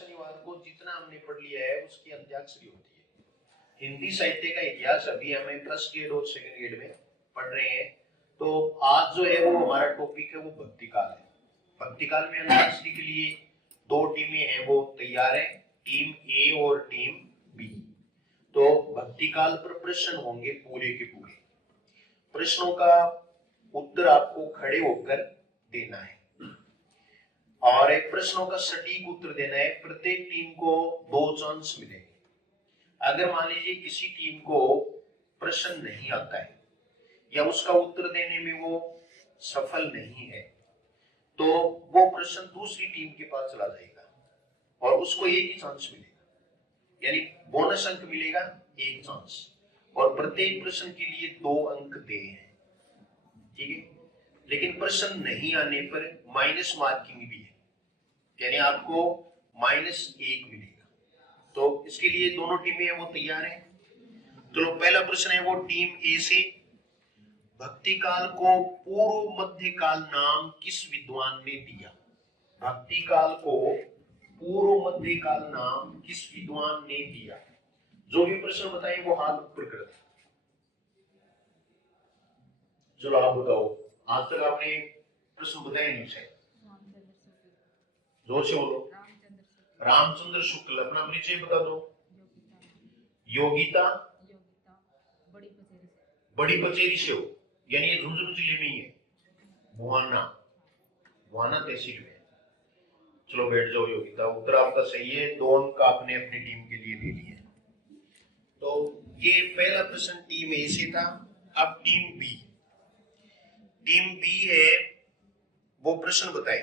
शनिवार को जितना हमने पढ़ लिया है उसकी अंत्याक्षरी होती है। हिंदी साहित्य का इतिहास अभी हमें फर्स्ट ग्रेड और सेकंड ग्रेड में पढ़ रहे हैं। तो आज जो है वो हमारा टॉपिक है वो भक्ति काल है। भक्ति काल में अंत्याक्षरी के लिए दो टीमें हैं वो तैयार है, टीम ए और टीम बी। तो भक्ति काल पर प्रश्न होंगे पूरे के पूरे। प्रश्नों का उत्तर आपको खड़े होकर देना है और एक प्रश्नों का सटीक उत्तर देना है। प्रत्येक टीम को 2 चांस मिलेंगे। अगर मान लीजिए किसी टीम को प्रश्न नहीं आता है या उसका उत्तर देने में वो सफल नहीं है तो वो प्रश्न दूसरी टीम के पास चला जाएगा और उसको एक ही चांस मिलेगा, यानी बोनस अंक मिलेगा 1 चांस। और प्रत्येक प्रश्न के लिए 2 अंक दे हैं, ठीक है। लेकिन प्रश्न नहीं आने पर माइनस मार्किंग भी है, यानी आपको -1 मिलेगा। तो इसके लिए दोनों टीमें हैं वो तैयार हैं। चलो पहला प्रश्न है वो टीम ए से। भक्ति काल को पूर्व मध्य काल नाम किस विद्वान ने दिया? भक्ति काल को पूर्व मध्य काल नाम किस विद्वान ने दिया? जो भी प्रश्न बताए वो हाथ ऊपर कर दे। चलो आप बताओ, आज तक आपने प्रश्न बताए नहीं शायद, जोर से बोलो। रामचंद्र शुक्ल। अपना परिचय बता दो। योगिता बड़ी पचेरी से हो, यानी ये झुंझुनू जिले में ही है, बुहाना तहसील में। चलो बैठ जाओ योगिता, उत्तर आपका सही है। 2 अंक आपने अपनी टीम के लिए ले लिए। तो ये पहला प्रश्न टीम ए से था। अब टीम बी है वो प्रश्न बताए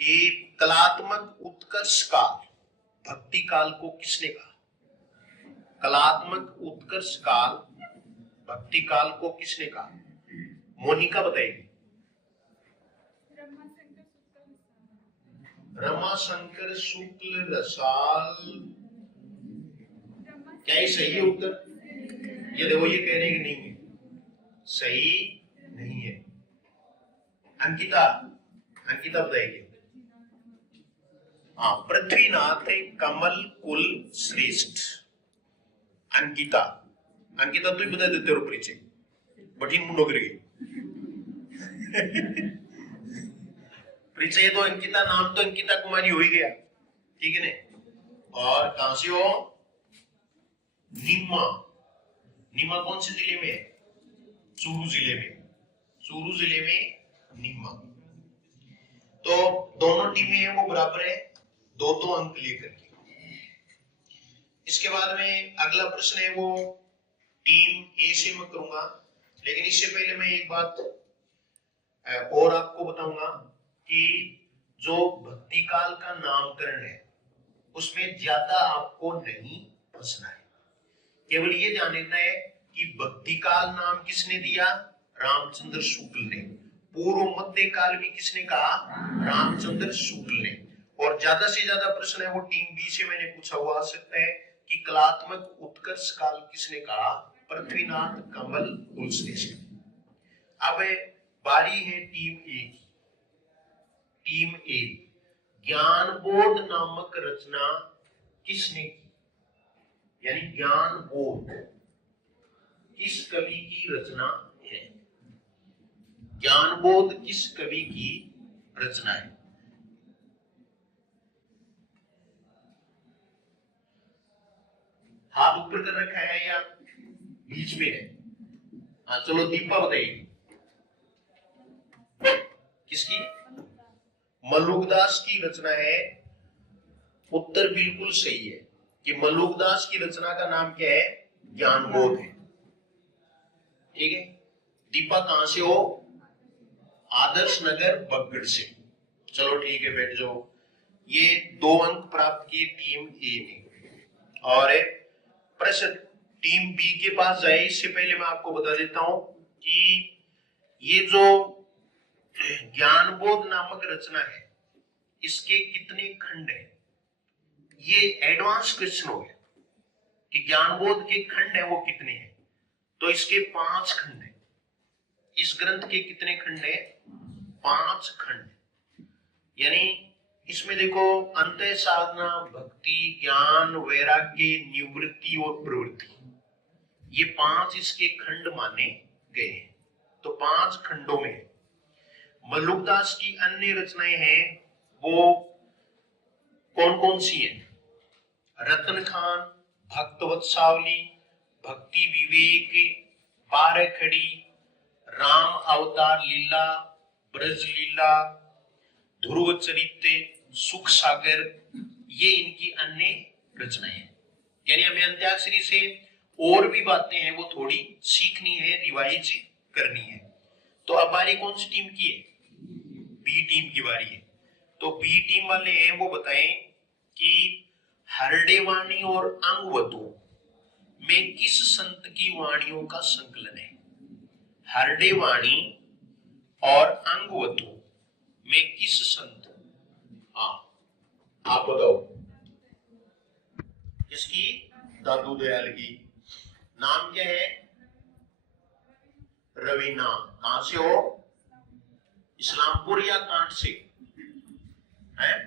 कि कलात्मक उत्कर्ष काल भक्ति काल को किसने कहा? कलात्मक उत्कर्ष काल भक्ति काल को किसने कहा? मोनिका बताएगी। रमाशंकर शुक्ल रसाल। क्या ये सही है उत्तर? ये देखो ये कह रहे कि नहीं है, सही नहीं है। अंकिता बताएगी। हाँ, पृथ्वीनाथ कमल कुल श्रेष्ठ। अंकिता तू ही बता देते हो परिचय, बड़ी मुंडो कर गई। परिचय तो अंकिता, नाम तो अंकिता कुमारी हो ही गया, ठीक है ना। और कहां से हो? नीमा कौन से जिले में है? चूरू जिले में नीमा। तो दोनों टीमें हैं वो बराबर है, 2 अंक लेकर के। इसके बाद में अगला प्रश्न है वो टीम ए से मैं करूंगा, लेकिन इससे पहले मैं एक बात और आपको बताऊंगा कि जो भक्ति काल का नामकरण है उसमें ज्यादा आपको नहीं फंसना है। केवल ये ध्यान रखना है कि भक्ति काल नाम किसने दिया? रामचंद्र शुक्ल ने। पूर्व मध्य काल भी किसने कहा? रामचंद्र शुक्ल ने। और ज्यादा से ज्यादा प्रश्न है वो टीम बी से मैंने पूछा हुआ आ सकता है कि कलात्मक उत्कर्ष काल किसने कहा? पृथ्वीनाथ कमल कुलश्रेष्ठ। अब बारी है टीम ए की। टीम ए, ज्ञानबोध नामक रचना किसने की? यानी ज्ञानबोध किस कवि की रचना है? ज्ञानबोध किस कवि की रचना है? हाथ ऊपर कर रखा है या बीच में है? हाँ चलो दीपा बताइए। किसकी? मलुकदास की रचना है। उत्तर बिल्कुल सही है कि मलुकदास की रचना का नाम क्या है? ज्ञानबोध है, ठीक है। दीपा कहां से हो? आदर्श नगर बगड़ से। चलो ठीक है, बैठ जाओ। ये 2 अंक प्राप्त किए टीम ए ने। और प्रश्न टीम बी के पास जाए इससे पहले मैं आपको बता देता हूं कि ये जो ज्ञानबोध नामक रचना है इसके कितने खंड हैं। ये एडवांस क्वेश्चन हो गया कि ज्ञानबोध के खंड है वो कितने हैं। तो इसके 5 खंड हैं। इस ग्रंथ के कितने खंड हैं? 5 खंड। यानी इसमें देखो अंतः साधना, भक्ति, ज्ञान, वैराग्य, निवृत्ति और प्रवृत्ति, ये 5 इसके खंड माने गए हैं। तो 5 खंडों में मल्लुकदास की अन्य रचनाएं हैं वो कौन कौन सी हैं? रतन खान, भक्तवत्सावली, भक्ति विवेक, 12 खड़ी, राम अवतार लीला, ब्रज लीला, ध्रुव चरित्र, सुख सागर, ये इनकी अन्य रचनाएं हैं। यानी हमें अंत्याक्षरी से और भी बातें हैं वो थोड़ी सीखनी है, रिवाइज करनी है। तो अब बारी कौन सी टीम की है? बी टीम की बारी है। तो बी टीम वाले हैं वो बताएं कि हरडे वाणी और अंगवतु में किस संत की वाणियों का संकलन है? हरडे वाणी और अंगवतु में किस संत? हाँ, आप बताओ। किसकी? दादू दयाल की। नाम क्या है? रवीना। कहां से हो? इस्लामपुर या कांट से? हैं?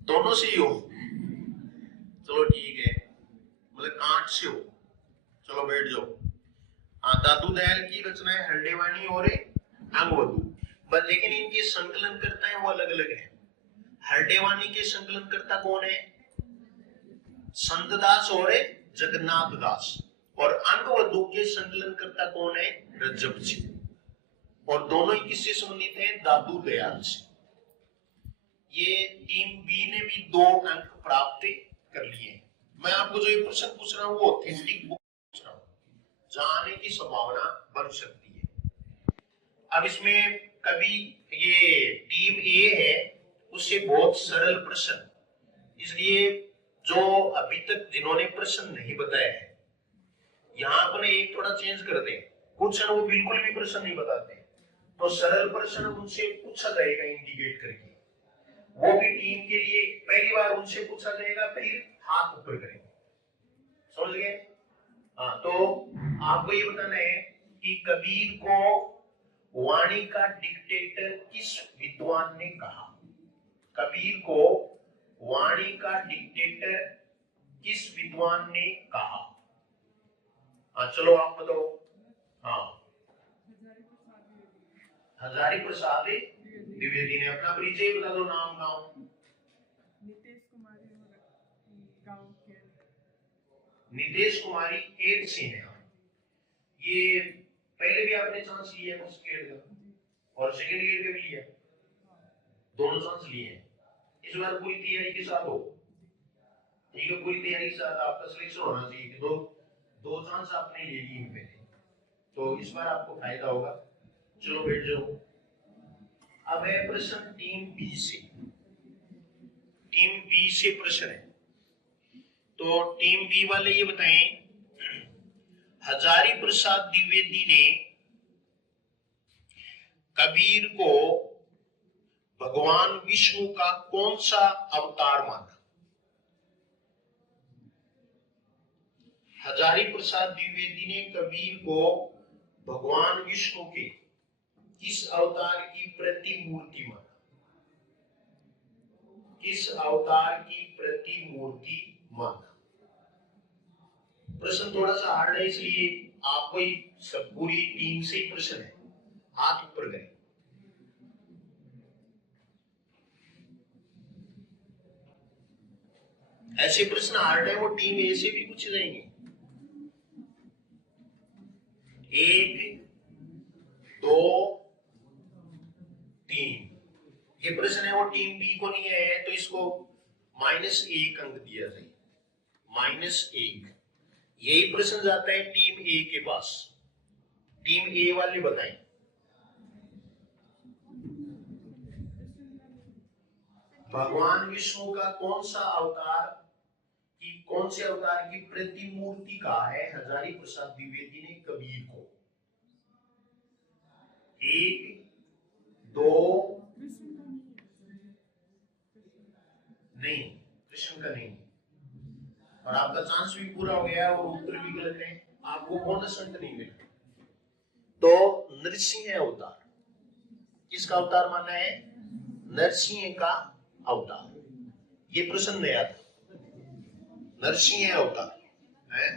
दोनों से ही हो? चलो ठीक है, मतलब कांट से हो। चलो बैठ जाओ। हाँ, दादू दयाल की रचना है हरडेवाणी और अंगवधु, बस लेकिन इनके संकलन करता है वो अलग अलग है। हरडेवाणी के संकलन करता कौन है? संतदास और जगन्नाथ दास। और अंगवधु के संकलन करता कौन है? रज्जब जी। और दोनों ही किससे संबंधित हैं? दादू दयाल से। ये टीम बी ने भी 2 अंक प्राप्त कर लिए। मैं आपको जो ये प्रश्न पूछ रहा हूँ वो ऑथेंटिक बुक पूछ रहा हूँ, जहां आने की संभावना बन सकती है। अब इसमें कभी ये टीम ए है उससे बहुत सरल प्रश्न, इसलिए जो अभी तक जिन्होंने प्रश्न नहीं बताया है यहाँ अपने एक थोड़ा चेंज कर दें। कुछ है वो बिल्कुल भी प्रश्न नहीं बताते, तो सरल प्रश्न उनसे पूछा जाएगा इंडिकेट करके। वो भी टीम के लिए पहली बार उनसे पूछा जाएगा, फिर हाथ ऊपर करेंगे। समझ गए? हाँ, तो आपको ये बताना है कि कबीर को वाणी का डिक्टेटर किस विद्वान ने कहा? कबीर को वाणी का डिक्टेटर किस विद्वान ने कहा? हाँ चलो आप बताओ। हाँ, हजारी प्रसाद द्विवेदी ने। अपना परिचय बता दो, नाम गांव। नितेश कुमारी 8 से है। ये पहले भी आपने चांस लिया है फर्स्ट ग्रेड का और सेकंड ग्रेड का भी लिया, दोनों चांस लिए हैं। इस बार पूरी तैयारी के साथ हो, ठीक है? पूरी तैयारी के साथ आपका सिलेक्शन होना चाहिए। दो चांस आपने ले ली पहले, तो इस बार आपको फायदा होगा। चलो बैठ जाओ। अब है प्रश्न टीम बी से। टीम बी से प्रश्न है, तो टीम बी वाले ये बताएं, हजारी प्रसाद द्विवेदी ने कबीर को भगवान विष्णु का कौन सा अवतार माना? हजारी प्रसाद द्विवेदी ने कबीर को भगवान विष्णु के किस अवतार की प्रतिमूर्ति माना? किस अवतार की प्रतिमूर्ति माना? प्रश्न थोड़ा सा हार्ड है, इसलिए आपको ही सब पूरी टीम से ही प्रश्न है, हाथ ऊपर करें। ऐसे प्रश्न हार्ड है वो टीम ए से भी पूछे जाएंगे। 1 2 3 ये प्रश्न है वो टीम बी को नहीं है, तो इसको -1 अंक दिया जाए। -1 यही प्रश्न जाता है टीम ए के पास। टीम ए वाले बताएं। भगवान विष्णु का कौन से अवतार की प्रतिमूर्ति कहा है हजारी प्रसाद द्विवेदी ने कबीर को? 1 2 नहीं, कृष्ण का नहीं। और आपका चांस भी पूरा हो गया और उत्तर भी गलत है, आपको बोनस अंक नहीं मिला। तो नरसिंह अवतार, किसका अवतार माना है? नरसिंह का अवतार। ये प्रश्न नया था, नरसिंह अवतार है।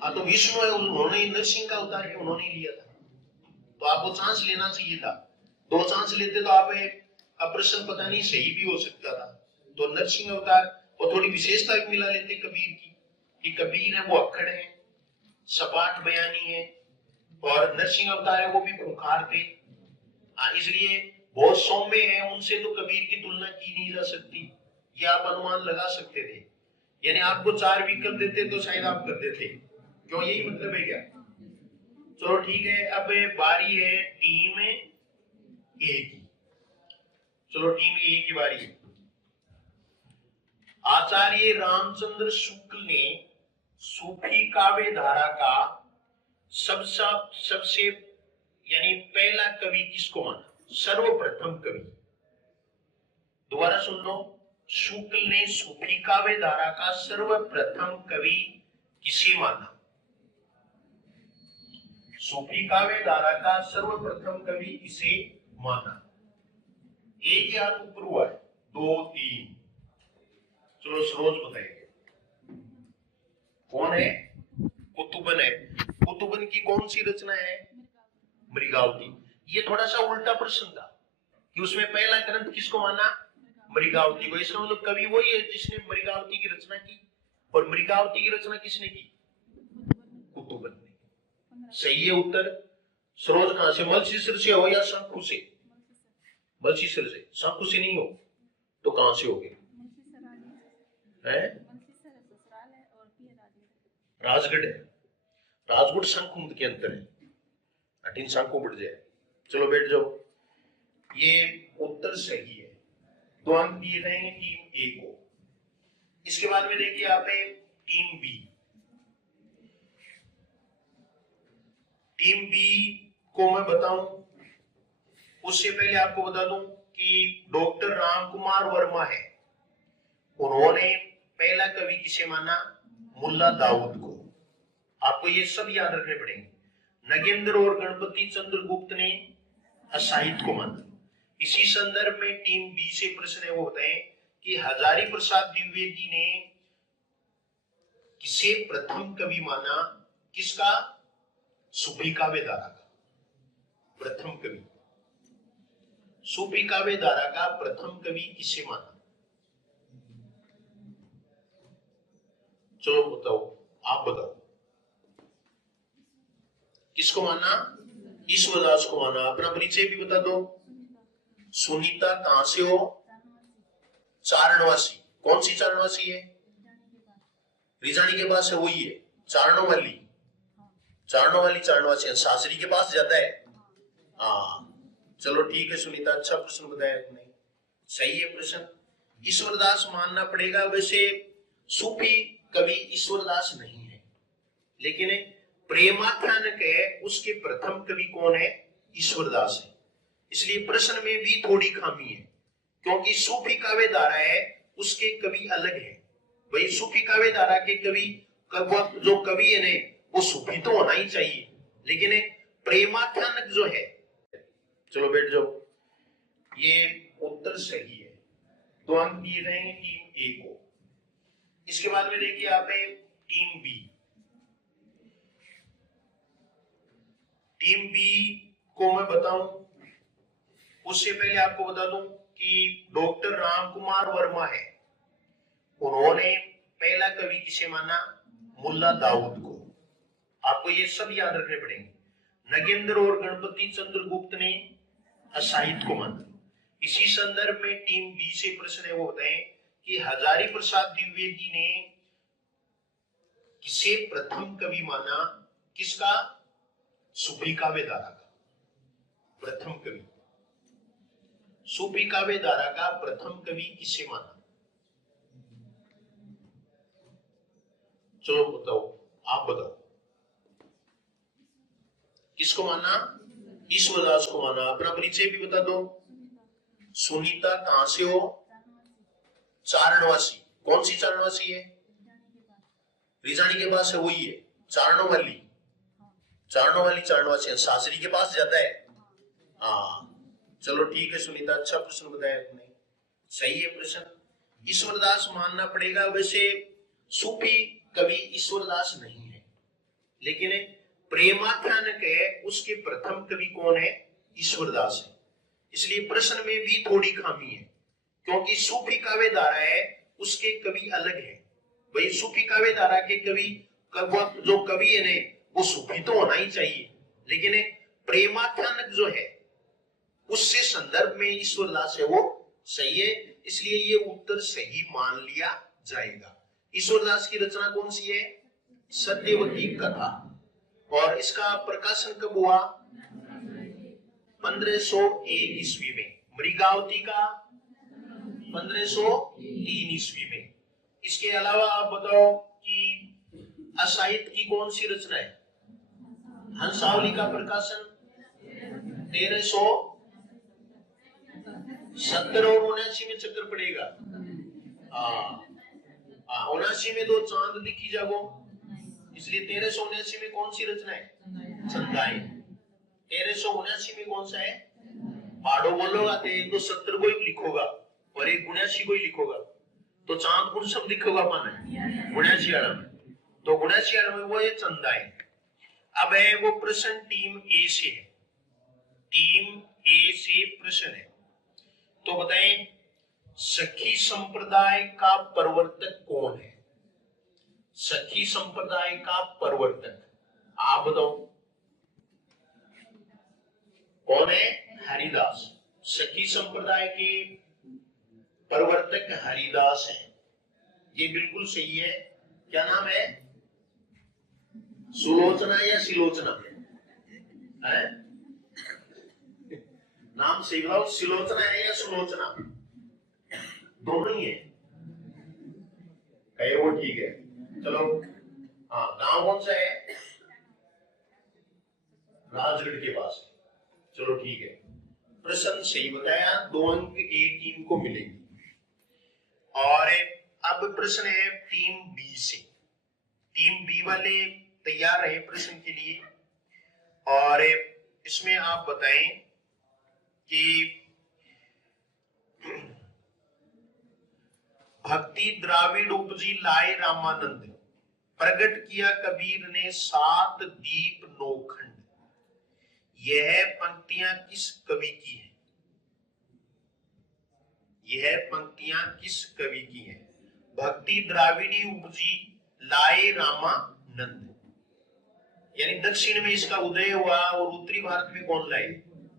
हाँ, तो विष्णु है, उन्होंने नरसिंह का अवतार है, उन्होंने लिया था, तो आपको चांस लेना चाहिए था। 2 चांस लेते तो आप प्रश्न पता नहीं सही भी हो सकता था। तो नरसिंह अवतार और थोड़ी विशेषता भी मिला लेते कबीर की, कि कबीर है वो अक्खड़ है, सपाट बयानी है, और नरसिंह अवतार है वो भी खूंखार थे। इसलिए बहुत सौम्य है, उनसे तो कबीर की तुलना की नहीं जा सकती, ये आप अनुमान लगा सकते थे। यानी आपको 4 विकल्प देते तो शायद आप कर देते, क्यों, यही मतलब है क्या? चलो ठीक है, अब बारी है टीम ए की। चलो टीम ए की बारी है। आचार्य रामचंद्र शुक्ल ने सूफी काव्य धारा का सबसे यानी पहला कवि किसको माना, सर्वप्रथम कवि? दोबारा सुन लो, शुक्ल ने सूफी काव्य धारा का सर्वप्रथम कवि किसे माना? सूफी काव्य धारा का सर्वप्रथम कवि किसे माना? एक ही हाथ ऊपर हुआ है, 2 3। चलो सरोज बताइए कौन है? कुतुबन है। कुतुबन की कौन सी रचना है? मृगावती। ये थोड़ा सा उल्टा प्रश्न था कि उसमें पहला ग्रंथ किसको माना? मृगावती को। इसका मतलब कवि वही है जिसने मृगावती की रचना की, और मृगावती की रचना किसने की? कुतुबन ने। सही है उत्तर। सरोज कहां से, मलसीसर से हो या शंकु से? मलसीसर से। शंकु से नहीं हो तो कहां से होगे? राजगढ़ है। राजगढ़ शंकुमुद के अंदर है, 18 शंकु बढ़ जाए। चलो बैठ जाओ, ये उत्तर सही है। 2 अंक दिए गए हैं टीम ए को। इसके बाद में देखिए आप टीम बी। टीम बी को मैं बताऊं उससे पहले आपको बता दूं कि डॉक्टर रामकुमार वर्मा है, उन्होंने पहला कवि किसे माना? मुल्ला दाऊद को। आपको ये सब याद रखने पड़ेंगे। नगेंद्र और गणपति चंद्रगुप्त ने असाहित को माना। इसी संदर्भ में टीम बी से प्रश्न है वो बताएं कि हजारी प्रसाद द्विवेदी ने किसे प्रथम कवि माना? किसका? सूफी काव्य धारा का प्रथम कवि। सूफी काव्य धारा का प्रथम कवि किसे माना? चलो बताओ, आप बताओ किसको माना? ईश्वरदास को माना। अपना परिचय भी बता दो। सुनीता कहां से हो? चारणवासी। कौन सी चारणवासी है? रिजानी के पास है, वही है चारणों वाली। चारणों वाली चारणवासी है, सासरी के पास जाता है। हाँ चलो ठीक है सुनीता, अच्छा प्रश्न बताया तुमने, सही है प्रश्न। ईश्वरदास मानना पड़ेगा। वैसे सूफी कवि ईश्वरदास नहीं है, लेकिन प्रेमाख्यानक है, उसके प्रथम कवि कौन है? ईश्वरदास है। इसलिए प्रश्न में भी थोड़ी खामी है, क्योंकि सूफी काव्य धारा है उसके कवि अलग है। भाई सूफी काव्य धारा के कवि जो कवि है ना, वो सूफी तो होना ही चाहिए, लेकिन प्रेमाख्यानक जो है। चलो बैठ जाओ, ये उत्तर सही है। 2 अंक दिए गए हैं टीम ए को। इसके बाद में देखिए आप टीम बी। टीम बी को मैं बताऊं उससे पहले आपको बता दूं कि डॉक्टर रामकुमार वर्मा है, उन्होंने पहला कवि किसे माना? मुल्ला दाऊद को। आपको ये सब याद रखने पड़ेंगे। नगेंद्र और गणपति चंद्रगुप्त ने असाहित को माना। इसी संदर्भ में टीम बी से प्रश्न है वो बताएं कि हजारी प्रसाद द्विवेदी ने किसे प्रथम कवि माना? किसका? सूफी काव्य धारा का प्रथम कवि। सूफी काव्य धारा का प्रथम कवि किसे माना? चलो बताओ, आप बताओ किसको माना? ईश्वरदास को माना। अपना परिचय भी बता दो। सुनीता कहां से हो? चारणवासी। कौन सी चारणवासी है? रिजानी के पास है, वही है चारणों वाली। चारणों वाली चारणवासी है, सासरी के पास जाता है। हाँ चलो ठीक है सुनीता, अच्छा प्रश्न बताया तुमने, सही है प्रश्न। ईश्वरदास मानना पड़ेगा, वैसे सूफी कवि ईश्वरदास नहीं है, लेकिन प्रेमाख्यानक है उसके प्रथम कवि कौन है? ईश्वरदास है। इसलिए प्रश्न में भी थोड़ी खामी है, क्योंकि सूफी काव्य धारा है उसके कवि अलग है। भाई सूफी काव्य धारा के कवि जो कवि है वो सूफी तो होना ही चाहिए, लेकिन प्रेमाख्यानक जो है उससे संदर्भ में ईश्वरदास है वो सही है, इसलिए ये उत्तर सही मान लिया जाएगा। ईश्वरदास की रचना कौन सी है? सत्यवती कथा। और इसका प्रकाशन कब हुआ? 1501 ईस्वी में। मृगावती का 1503 ईस्वी में। इसके अलावा आप बताओ कि असाहित्य की कौन सी रचना है? हंसावली का प्रकाशन 1370 और 79 में चक्कर पड़ेगा। 79 में दो चांद दिखी जागो, इसलिए 1379 में कौन सी रचना है? चंदाई। 1379 में कौन सा है? पाड़ो बोलोगा तो एक तो 70 को ही लिखोगा और एक 79 को ही लिखोगा, तो चांद कौन सब लिखोगा पाना है 79 में, तो 79 में वो है चंदाई। अब है वो प्रश्न टीम ए से है, टीम ए से प्रश्न है, तो बताएं सखी संप्रदाय का प्रवर्तक कौन है? सखी संप्रदाय का प्रवर्तक आप बताओ कौन है? हरिदास। सखी संप्रदाय के प्रवर्तक हरिदास हैं, ये बिल्कुल सही है। क्या नाम है? सुलोचना या सिलोचना है? नाम सही बताओ, सिलोचना है या सुलोचना? दोनों ही है, कहे वो ठीक है। चलो हाँ, गांव कौन सा है? राजगढ़ के पास। चलो ठीक है, प्रश्न सही बताया, 2 अंक ए टीम को मिलेंगे। और अब प्रश्न है टीम बी से। टीम बी वाले तैयार रहे प्रश्न के लिए, और इसमें आप बताएं कि भक्ति द्राविड उपजी लाए रामानंद, प्रकट किया कबीर ने 7 दीप 9 खंड। यह पंक्तियां किस कवि की है? यह पंक्तियां किस कवि की है? भक्ति द्राविडी उपजी लाए रामानंद, यानी दक्षिण में इसका उदय हुआ और उत्तरी भारत में कौन लाए?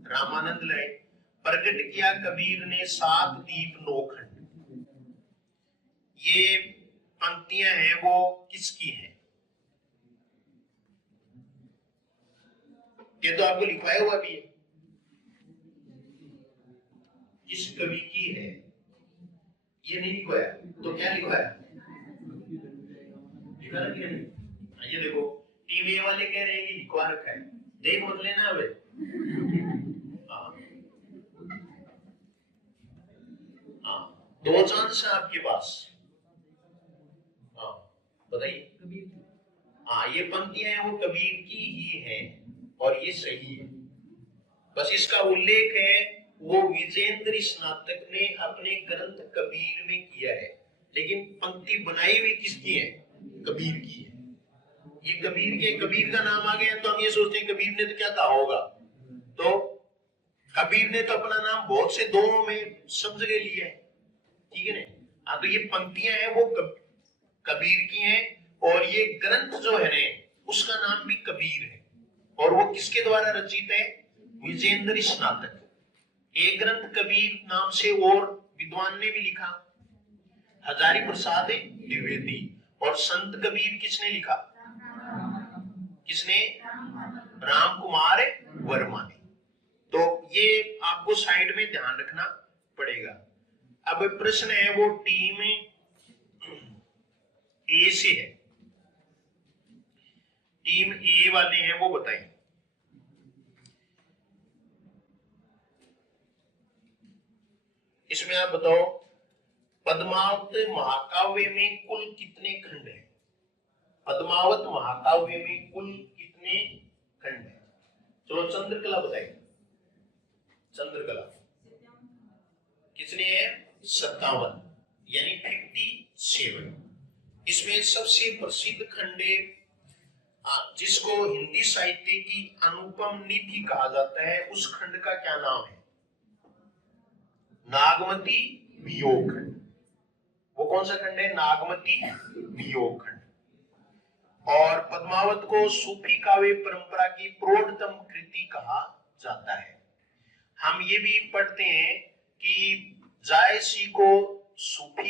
रामानंद लाए। प्रकट किया कबीर ने 7 दीप 9 खंड, ये पंक्तियां हैं वो किसकी हैं? ये तो आपको लिखवाया हुआ भी है, किस कवि की है ये नहीं लिखवाया, तो क्या लिखवाया? लिखा रखिए नहीं। ये देखो टीम ए वाले कह रहे हैं कि लिखवा रखा है, देख मत लेना अब। हाँ 2 चांस है आपके पास। हाँ बताइए। हाँ ये पंक्तियां हैं वो कबीर की ही हैं और ये सही है, बस इसका उल्लेख है वो विजेंद्र स्नातक ने अपने ग्रंथ कबीर में किया है, लेकिन पंक्ति बनाई हुई किसकी है? कबीर की है। ये कबीर के, कबीर का नाम आ गया तो हम ये सोचते हैं कबीर ने तो क्या कहा होगा, तो कबीर ने तो अपना नाम बहुत से दोहों में सब जगह लिया है, ठीक है ना। हाँ तो ये पंक्तियां हैं वो कबीर की हैं, और ये ग्रंथ जो है ना उसका नाम भी कबीर है, और वो किसके द्वारा रचित है? विजेंद्र स्नातक। एक ग्रंथ कबीर नाम से और विद्वान ने भी लिखा, हजारी प्रसाद द्विवेदी। और संत कबीर किसने लिखा? किसने? राम कुमार वर्मा ने। तो ये आपको साइड में ध्यान रखना पड़ेगा। अब प्रश्न है वो टीम ए से है, टीम ए वाले हैं वो बताएं। इसमें आप बताओ पद्मावत महाकाव्य में कुल कितने खंड हैं? पद्मावत महाकाव्य में कुल कितने खंड हैं? चलो चंद्रकला बताइए। चंद्रकला कितने हैं? 57, यानी 57। इसमें सबसे प्रसिद्ध खंड है जिसको हिंदी साहित्य की अनुपम नीति कहा जाता है, उस खंड का क्या नाम है? नागमती वियोग खंड। वो कौन सा खंड है? नागमती वियोग खंड। और पद्मावत को सूफी काव्य परंपरा की प्रौढ़तम कृति कहा जाता है। हम ये भी पढ़ते हैं कि जायसी को सूफी